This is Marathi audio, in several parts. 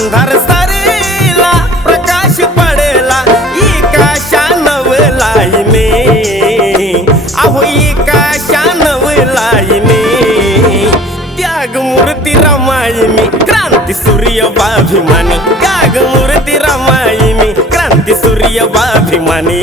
अंधार सारेला प्रकाश पडेला एका नवलाईने अहो एका नवलाईने त्याग मूर्ती रमाईनी क्रांती सूर्य बाभिमानी त्याग मूर्ती रमाईनी क्रांती सूर्य बाभिमानी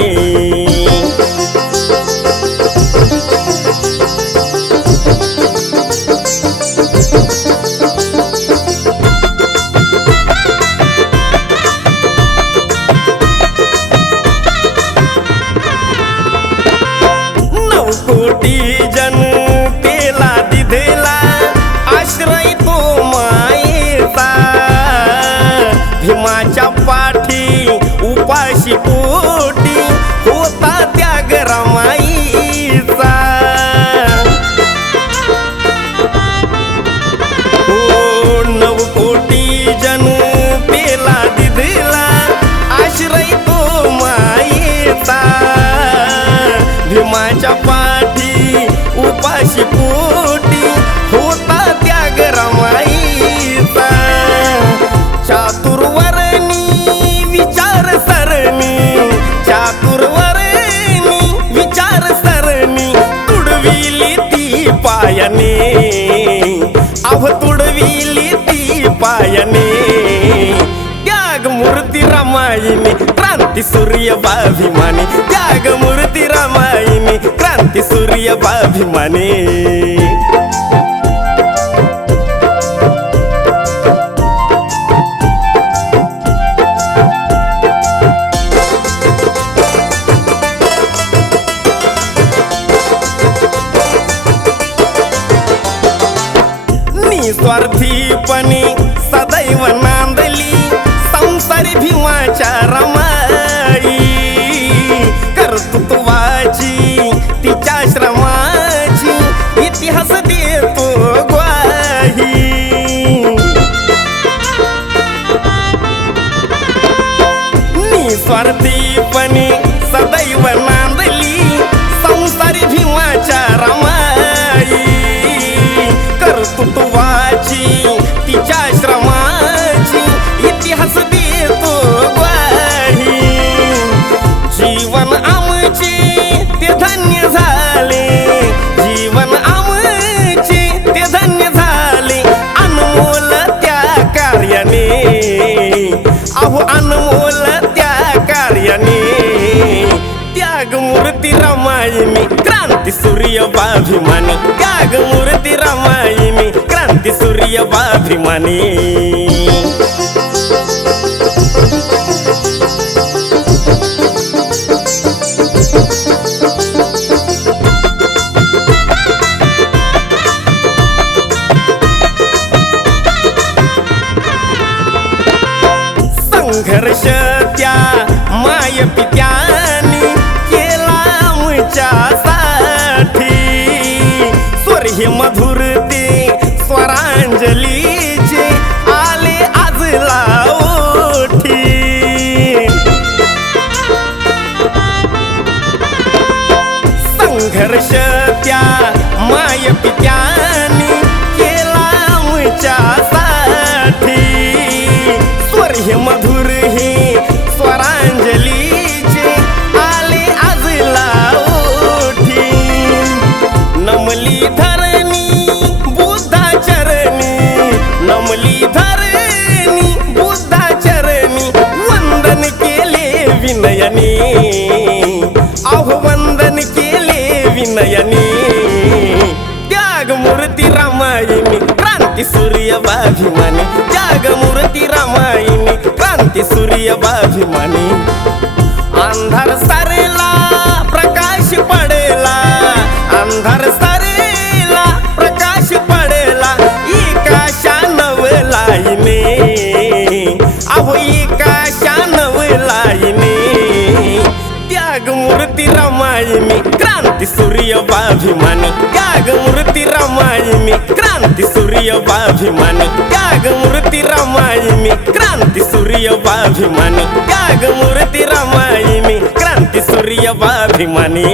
कोटी जनतेला दिधेला आश्रय तो मायेचा भीमाच्या पाठी उपाशी पोटी होता त्याग रमाईचा हो 9 कोटी जनतेला दिधेला आश्रय तो मायेचा भीमाच्या पाठी उपाशी पोटी होता त्याग रमाईचा चातुर्वर्णी विचार सरणी चातुर्वर्णी विचार सरणी तुडविली ती पायाने अहो तुडविली ती पायाने त्याग मूर्ती रमाईनी क्रांती सूर्य बाभिमानी त्याग मूर्ती रमाईनी क्रांती सूर्य बाभिमानी निस्वार्थीपणे सदैव नांदली संसारी भीमाच्या रमाई कर्तृत्वाची तिच्या श्रमाची इतिहास देतो ग्वाही निस्वार्थीपणे सदैव नांदली संसारी भीमाच्या रमाई कर्तृत्वाची तिच्या श्रमाची इतिहास देतो ग्वाही जीवन आमचे ते धन्य झाले जीवन आमचे ते धन्य झाले अनमोल त्या कार्याने अहो अनमोल त्या कार्याने त्याग मूर्ती रमाईनी क्रांती सूर्य बाभिमानी त्याग मूर्ती रमाईनी क्रांती सूर्य बाभिमानी संघर्ष त्या माय पित्यानी केला आमच्यासाठी स्वर हे मधुर ते स्वरांजलीचे आले आज लाओठी संघर्ष त्या माय पित्यानी केला आमच्यासाठी स्वर हे मधुर हे स्वरांजलीचे आले आज लाओठी नमली धरणी बुद्धाचरणी नमली धरणी बुद्धाचरणी वंदन केले विनयनी अहो वंदन केले विनयनी त्याग मूर्ती रमाईनी क्रांती सूर्य बाभिमानी त्याग मूर्ती रमाईनी क्रांती सूर्य बाभिमानी अंधार सारेला प्रकाश पडेला अंधार सारेला प्रकाश पडेला एका नवलाईने अहो एका नवलाईने त्याग मूर्ती रमाईनी क्रांती सूर्य बाभिमानी त्याग मूर्ती रमाईनी क्रांती सूर्य बाभिमानी त्याग मूर्ती रमाईनी क्रांती सूर्य बाभिमानी त्याग मूर्ती रमाईनी क्रांती सूर्य बाभिमानी